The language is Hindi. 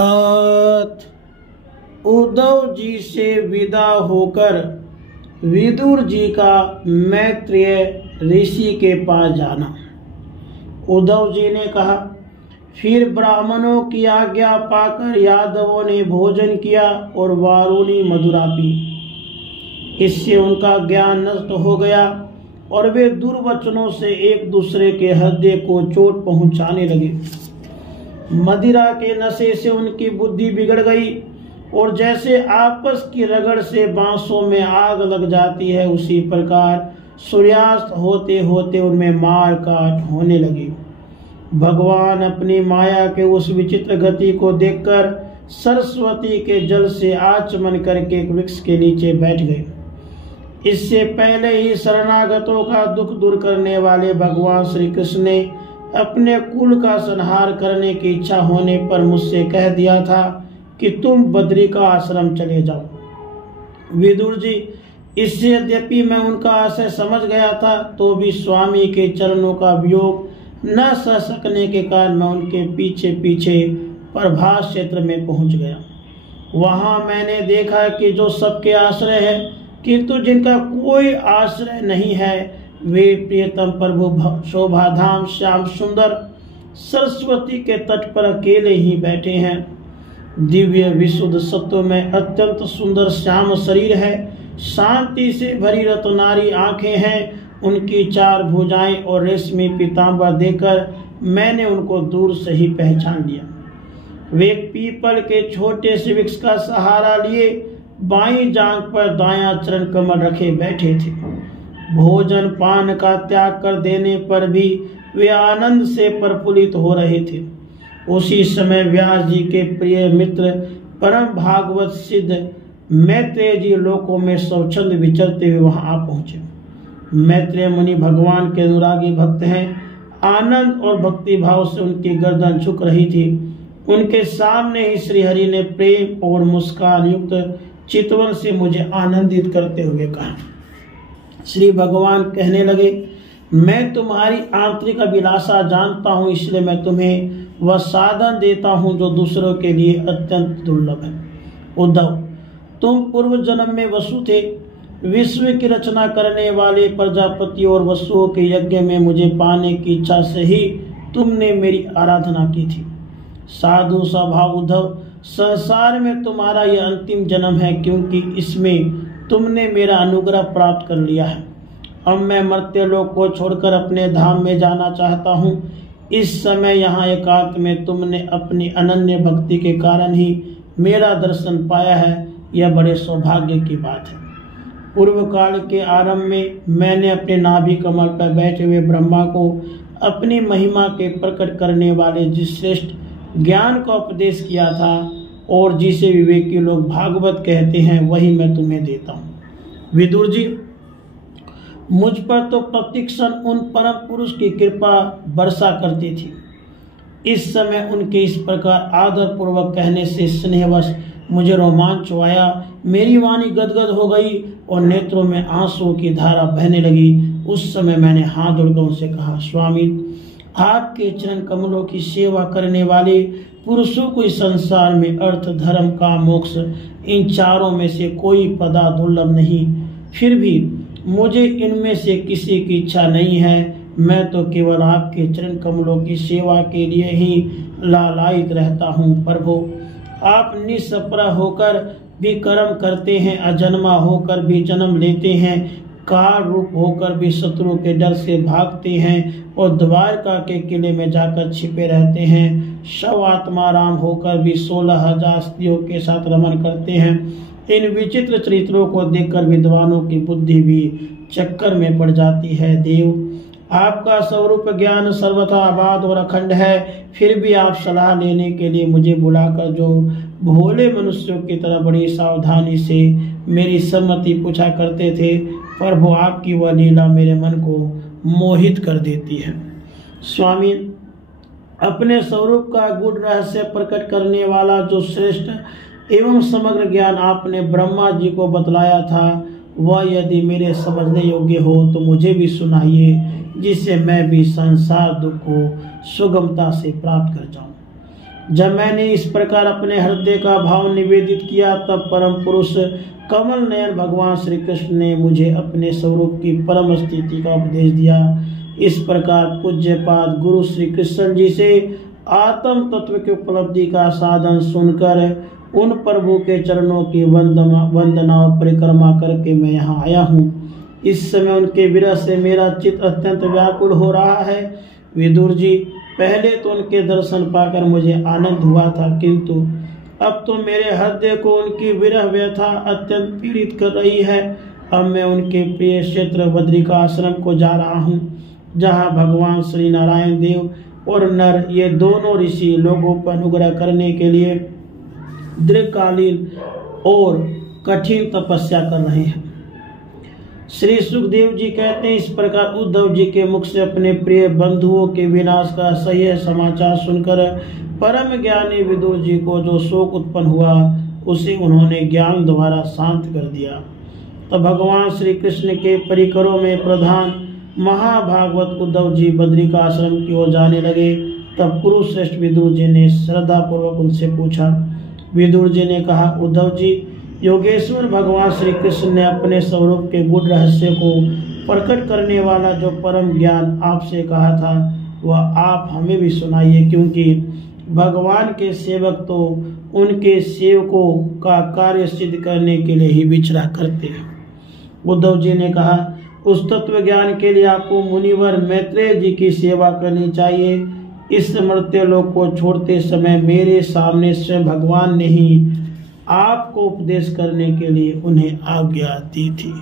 अथ उद्धव जी से विदा होकर विदुर जी का मैत्रेय ऋषि के पास जाना। उद्धव जी ने कहा, फिर ब्राह्मणों की आज्ञा पाकर यादवों ने भोजन किया और वारुणी मदिरा पी। इससे उनका ज्ञान नष्ट हो गया और वे दुर्वचनों से एक दूसरे के हृदय को चोट पहुंचाने लगे। मदिरा के नशे से उनकी बुद्धि बिगड़ गई और जैसे आपस की रगड़ से बांसों में आग लग जाती है, उसी प्रकार सूर्यास्त होते होते उनमें मार काट होने लगी। भगवान अपनी माया के उस विचित्र गति को देखकर सरस्वती के जल से आचमन करके एक वृक्ष के नीचे बैठ गए। इससे पहले ही शरणागतों का दुख दूर करने वाले भगवान श्री कृष्ण ने अपने कुल का संहार करने की इच्छा होने पर मुझसे कह दिया था कि तुम बद्री का आश्रम चले जाओ। विदुर जी, इससे यद्यपि मैं उनका आशय समझ गया था, तो भी स्वामी के चरणों का वियोग न सह सकने के कारण मैं उनके पीछे पीछे प्रभास क्षेत्र में पहुंच गया। वहां मैंने देखा कि जो सबके आश्रय है, किंतु जिनका कोई आश्रय नहीं है, वे प्रियतम प्रभु शोभाधाम श्याम सुंदर सरस्वती के तट पर अकेले ही बैठे हैं। दिव्य विशुद्ध सत्व में अत्यंत सुंदर श्याम शरीर है, शांति से भरी रत्नारी आंखें हैं, उनकी चार भुजाएं और रेशमी पीतांबर देखकर मैंने उनको दूर से ही पहचान लिया। वे पीपल के छोटे से वृक्ष का सहारा लिए बाईं जांघ पर दायां चरण कमल रखे बैठे थे। भोजन पान का त्याग कर देने पर भी वे आनंद से प्रफुल्लित हो रहे थे। उसी समय व्यास जी के प्रिय मित्र परम भागवत सिद्ध मैत्रेय जी लोकों में स्वच्छंद विचरते हुए वहां आ पहुंचे। मैत्रेय मुनि भगवान के अनुरागी भक्त हैं। आनंद और भक्ति भाव से उनकी गर्दन झुक रही थी। उनके सामने ही श्रीहरि ने प्रेम और मुस्कान युक्त चितवन से मुझे आनंदित करते हुए कहा। श्री भगवान कहने लगे, मैं तुम्हारी आंतरिक अभिलाषा जानता हूँ, इसलिए मैं तुम्हें वह साधन देता हूँ जो दूसरों के लिए अत्यंत दुर्लभ है। उद्धव, तुम पूर्व जन्म में वसु थे। विश्व की रचना करने वाले प्रजापति और वसुओं के यज्ञ में मुझे पाने की इच्छा से ही तुमने मेरी आराधना की थी। साधु स्वभाव उद्धव, संसार में तुम्हारा यह अंतिम जन्म है, क्योंकि इसमें तुमने मेरा अनुग्रह प्राप्त कर लिया है। अब मैं मर्त्य लोक को छोड़कर अपने धाम में जाना चाहता हूँ। इस समय यहाँ एकांत में तुमने अपनी अनन्य भक्ति के कारण ही मेरा दर्शन पाया है, यह बड़े सौभाग्य की बात है। पूर्व काल के आरंभ में मैंने अपने नाभि कमल पर बैठे हुए ब्रह्मा को अपनी महिमा के प्रकट करने वाले जिस श्रेष्ठ ज्ञान का उपदेश किया था और जिसे विवेकी लोग भागवत कहते हैं, वही मैं तुम्हें देता हूँ। विदुर जी, मुझ पर तो प्रतिक्षण उन परम पुरुष की कृपा वर्षा करती थी। इस समय उनके इस प्रकार आदर पूर्वक कहने से स्नेहवश मुझे रोमांच आया। मेरी वाणी गदगद हो गई और नेत्रों में आंसुओं की धारा बहने लगी। उस समय मैंने हाथ जोड़कर उनसे कहा, स्वामी, आपके चरण कमलों की सेवा करने वाले पुरुषों को इस संसार में अर्थ धर्म का मोक्ष इन चारों में से कोई पदा दुर्लभ नहीं। फिर भी मुझे इनमें से किसी की इच्छा नहीं है। मैं तो केवल आपके चरण कमलों की सेवा के लिए ही लालायित रहता हूँ। प्रभु, आप निष्प्रह होकर भी कर्म करते हैं, अजन्मा होकर भी जन्म लेते हैं, काल रूप होकर भी शत्रु के डर से भागते हैं और द्वारका के किले में जाकर छिपे रहते हैं। शव आत्मा राम होकर भी 16,000 स्त्रियों के साथ रमन करते हैं। इन विचित्र चरित्रों को देखकर विद्वानों की बुद्धि भी चक्कर में पड़ जाती है। देव, आपका स्वरूप ज्ञान सर्वथा आबाद और अखंड है, फिर भी आप सलाह लेने के लिए मुझे बुलाकर जो भोले मनुष्यों की तरह बड़ी सावधानी से मेरी सम्मति पूछा करते थे, प्रभु आपकी वह लीला मेरे मन को मोहित कर देती है। स्वामी, अपने स्वरूप का गूढ़ रहस्य प्रकट करने वाला जो श्रेष्ठ एवं समग्र ज्ञान आपने ब्रह्मा जी को बतलाया था, वह यदि मेरे समझने योग्य हो तो मुझे भी सुनाइए, जिससे मैं भी संसार दुख को सुगमता से प्राप्त कर जाऊं। जब मैंने इस प्रकार अपने हृदय का भाव निवेदित किया, तब परम पुरुष कमल नयन भगवान श्री कृष्ण ने मुझे अपने स्वरूप की परम स्थिति का उपदेश दिया। इस प्रकार पूज्यपाद गुरु श्री कृष्ण जी से आत्म तत्व की उपलब्धि का साधन सुनकर उन प्रभु के चरणों की वंदना और परिक्रमा करके मैं यहाँ आया हूँ। इस समय उनके विरह से मेरा चित्त अत्यंत व्याकुल हो रहा है। विदुर जी, पहले तो उनके दर्शन पाकर मुझे आनंद हुआ था, किंतु अब तो मेरे हृदय को उनकी विरह व्यथा अत्यंत पीड़ित कर रही है। अब मैं उनके प्रिय क्षेत्र बद्रिका आश्रम को जा रहा हूँ, जहाँ भगवान श्री नारायण देव और नर ये दोनों ऋषि लोगों पर अनुग्रह करने के लिए दीर्घकालीन और कठिन तपस्या कर रहे हैं। श्री सुखदेव जी कहते हैं, इस प्रकार उद्धव जी के मुख से अपने प्रिय बंधुओं के विनाश का सही समाचार सुनकर परम ज्ञानी विदुर जी को जो शोक उत्पन्न हुआ, उसे उन्होंने ज्ञान द्वारा शांत कर दिया। तब भगवान श्री कृष्ण के परिकरों में प्रधान महाभागवत उद्धव जी बद्रिका आश्रम की ओर जाने लगे। तब कुरुश्रेष्ठ विदुर जी ने श्रद्धा पूर्वक उनसे पूछा। विदुर जी ने कहा, उद्धव जी, योगेश्वर भगवान श्री कृष्ण ने अपने स्वरूप के गूढ़ रहस्य को प्रकट करने वाला जो परम ज्ञान आपसे कहा था, वह आप हमें भी सुनाइए, क्योंकि भगवान के सेवक तो उनके सेवकों का कार्य सिद्ध करने के लिए ही विचरा करते हैं। उद्धव जी ने कहा, उस तत्व ज्ञान के लिए आपको मुनिवर मैत्रेय जी की सेवा करनी चाहिए। इस मर्त्य लोक को छोड़ते समय मेरे सामने स्वयं भगवान ने ही आपको उपदेश करने के लिए उन्हें आज्ञा दी थी।